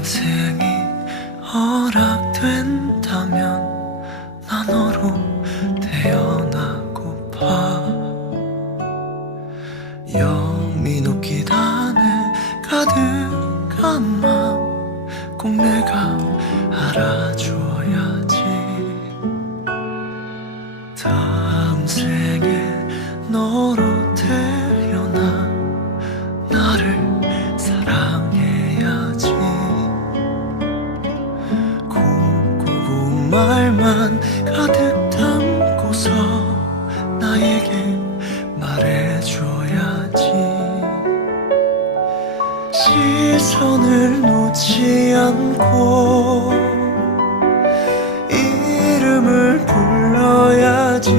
인생이 허락된다면 나너로 태어나고파. 영이 높기 단에 가득한 마꼭 내가 알아줘야지. 다음 생에 말만 가득 담고서 나에게 말해줘야지. 시선을 놓지 않고 이름을 불러야지.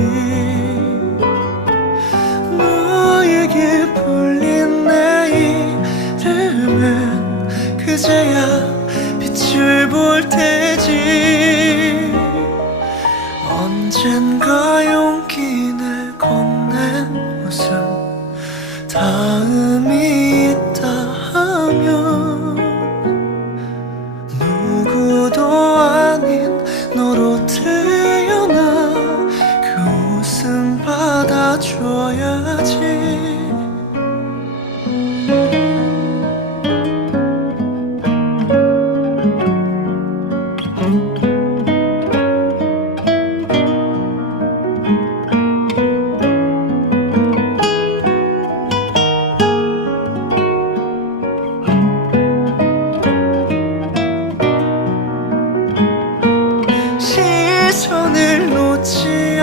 너에게 불린 내 이름은 그제야 빛을 볼 테지 언젠가 용기 내 건넨 웃음. 다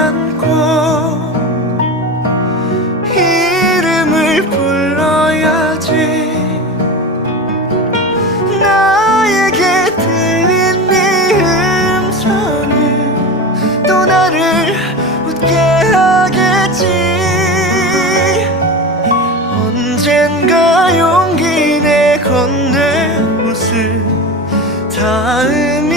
않고 이름을 불러야지. 나에게 들린 네 음성이 또 나를 웃게 하겠지. 언젠가 용기 내 건넨 웃음 닿을